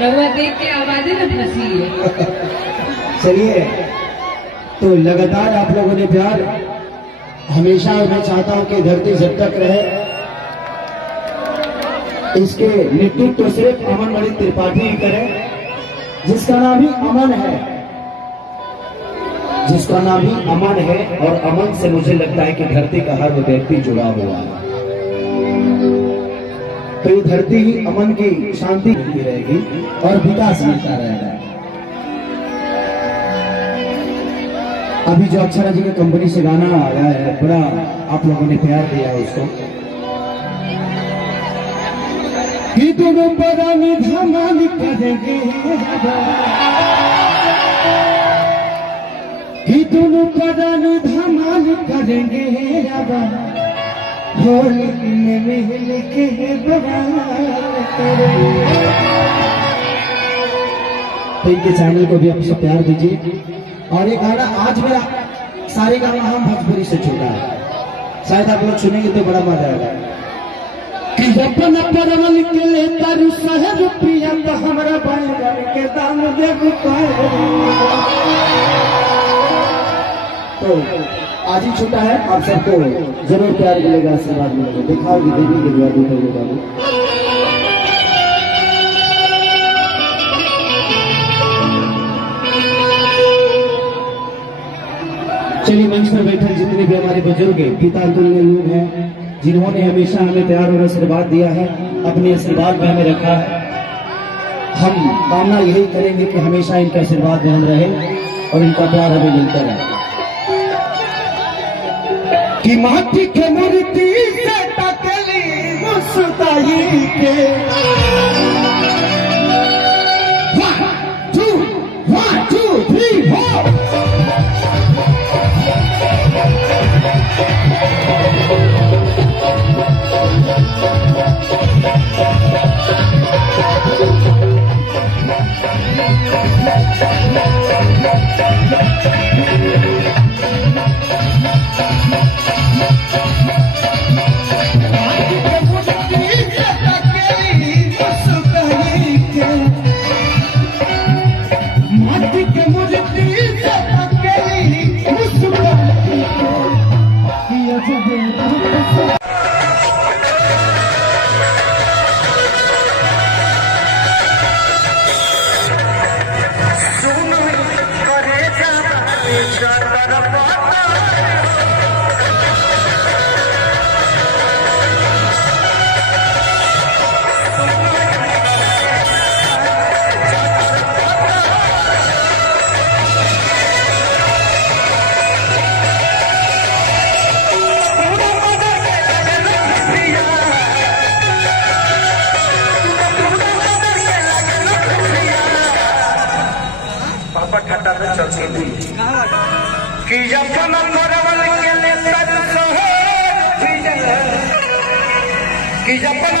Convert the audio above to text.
रहुआ देख के आवाजें में फंसी है। चलिए, तो लगातार आप लोगों ने प्यार हमेशा, मैं चाहता हूं कि धरती जब तक रहे इसके नेतृत्व तो सिर्फ अमन मणि त्रिपाठी ही करे, जिसका नाम ही अमन है, जिसका नाम ही अमन है। और अमन से मुझे लगता है कि धरती का हर व्यक्ति जुड़ा हुआ है। तो ये धरती ही अमन की शांति की रहेगी और विकास मिलता रहेगा। अभी जो अक्षरा जी की कंपनी से गाना आया है, बड़ा आप लोगों ने प्यार दिया है उसको। कि दोनों बरानी धमाल करेंगे, कि दोनों बरानी धमाल करेंगे, होली में मिल के तो इनके चैनल को भी आप सब प्यार दीजिए। और ये गाना आज मेरा सारे गाना हम भोजपुरी से छूटा है, शायद आप लोग सुनेंगे तो बड़ा मजा आएगा। कि अपन परवल के ले तारू शहर पिया तो हमारा बन के दाम दे तो आज ही छूटा है। आप सबको जरूर प्यार मिलेगा, आशीर्वाद मिलेगा, दिखाओगी देवी के द्वारा दूर। चलिए, मंच पर बैठे जितने भी हमारे बुजुर्ग पिता तुल्य लोग हैं, जिन्होंने हमेशा हमें प्यार और आशीर्वाद दिया है, अपने आशीर्वाद में हमें रखा है, हम कामना यही करेंगे कि हमेशा इनका आशीर्वाद बन रहे और इनका प्यार हमें मिलता रहे। कि माटी के मूर्ति से टकली मुस्ताई के 1 2 3 4 कि अपन परवल के ले तर सोहर, कि अपन